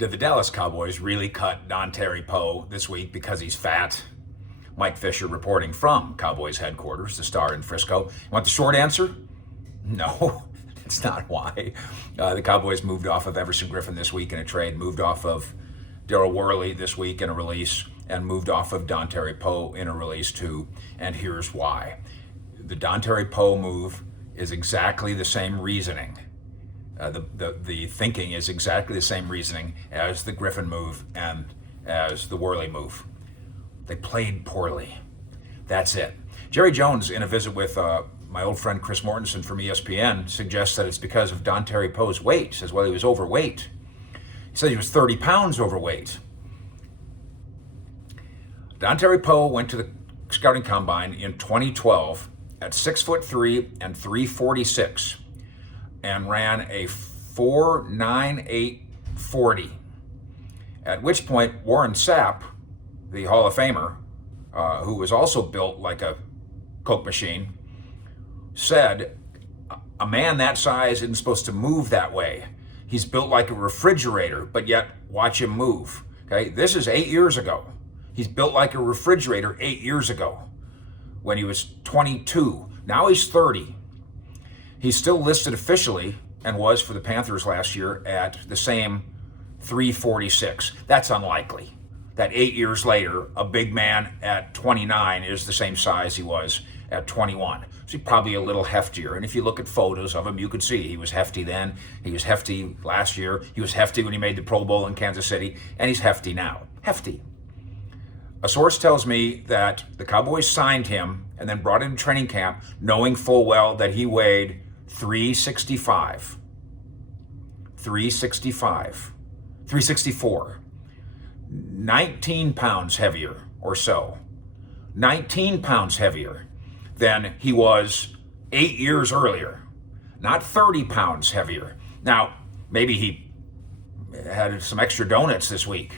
Did the Dallas Cowboys really cut Dontari Poe this week because he's fat? Mike Fisher reporting from Cowboys headquarters, the Star in Frisco. You want the short answer? No, it's not why. The Cowboys moved off of Everson Griffin this week in a trade, moved off of Daryl Worley this week in a release, and moved off of Dontari Poe in a release too. And here's why. The Dontari Poe move is exactly the same reasoning. The thinking is exactly the same reasoning as the Griffin move and as the Worley move. They played poorly. That's it. Jerry Jones, in a visit with my old friend Chris Mortensen from ESPN, suggests that it's because of Dontari Poe's weight. Says, well, he was overweight. He said he was 30 pounds overweight. Dontari Poe went to the scouting combine in 2012 at 6'3" and 346 and ran a 4.9840. At which point Warren Sapp, the Hall of Famer, who was also built like a Coke machine, said a man that size isn't supposed to move that way. He's built like a refrigerator, but yet watch him move. Okay, this is 8 years ago. He's built like a refrigerator 8 years ago when he was 22. Now he's 30. He's still listed officially, and was for the Panthers last year, at the same 346. That's unlikely. That 8 years later, a big man at 29 is the same size he was at 21. So he's probably a little heftier. And if you look at photos of him, you could see he was hefty then. He was hefty last year. He was hefty when he made the Pro Bowl in Kansas City. And he's hefty now. Hefty. A source tells me that the Cowboys signed him and then brought him to training camp knowing full well that he weighed 365. 364. 19 pounds heavier or so. 19 pounds heavier than he was 8 years earlier. Not 30 pounds heavier. Now, maybe he had some extra donuts this week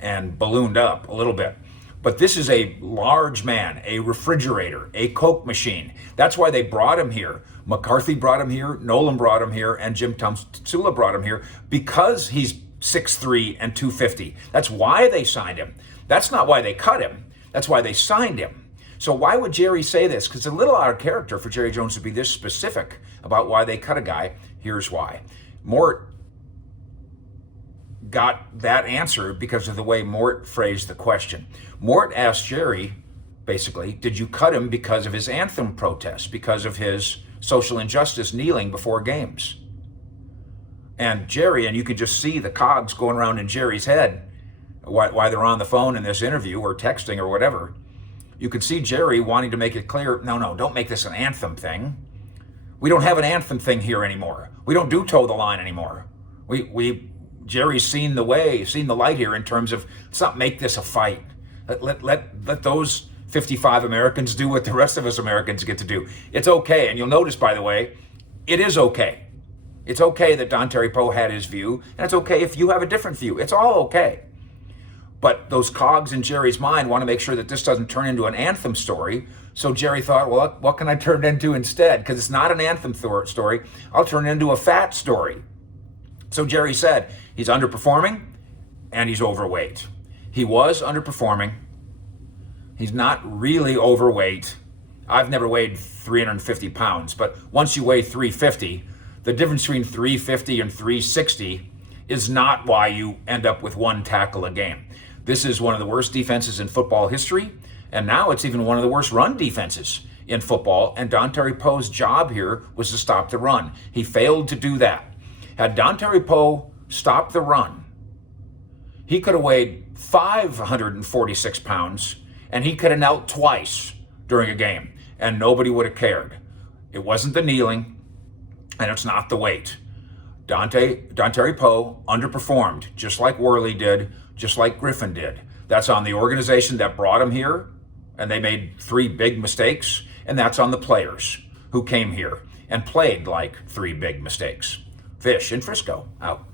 and ballooned up a little bit. But this is a large man, a refrigerator, a Coke machine. That's why they brought him here. McCarthy brought him here, Nolan brought him here, and Jim Tomsula brought him here because he's 6'3" and 250. That's why they signed him. That's not why they cut him. That's why they signed him. So why would Jerry say this? Because it's a little out of character for Jerry Jones to be this specific about why they cut a guy. Here's why. Mort got that answer because of the way Mort phrased the question. Mort asked Jerry, basically, did you cut him because of his anthem protest, because of his social injustice kneeling before games? And Jerry, and you could just see the cogs going around in Jerry's head while they're on the phone in this interview or texting or whatever. You could see Jerry wanting to make it clear, no, don't make this an anthem thing. We don't have an anthem thing here anymore. We don't do toe the line anymore. Jerry's seen the light here in terms of, let's not make this a fight. Let those 55 Americans do what the rest of us Americans get to do. It's okay. And you'll notice, by the way, it is okay. It's okay that Dontari Poe had his view, and it's okay if you have a different view. It's all okay. But those cogs in Jerry's mind want to make sure that this doesn't turn into an anthem story. So Jerry thought, well, what can I turn it into instead? Because it's not an anthem story. I'll turn it into a fat story. So Jerry said he's underperforming and he's overweight. He was underperforming. He's not really overweight. I've never weighed 350 pounds, but once you weigh 350, the difference between 350 and 360 is not why you end up with one tackle a game. This is one of the worst defenses in football history, and now it's even one of the worst run defenses in football, and Dontari Poe's job here was to stop the run. He failed to do that. Had Dontari Poe stopped the run, he could have weighed 546 pounds, and he could have knelt twice during a game, and nobody would have cared. It wasn't the kneeling, and it's not the weight. Dontari Poe underperformed, just like Worley did, just like Griffin did. That's on the organization that brought him here, and they made 3 big mistakes, and that's on the players who came here and played like 3 big mistakes. Fish in Frisco, out.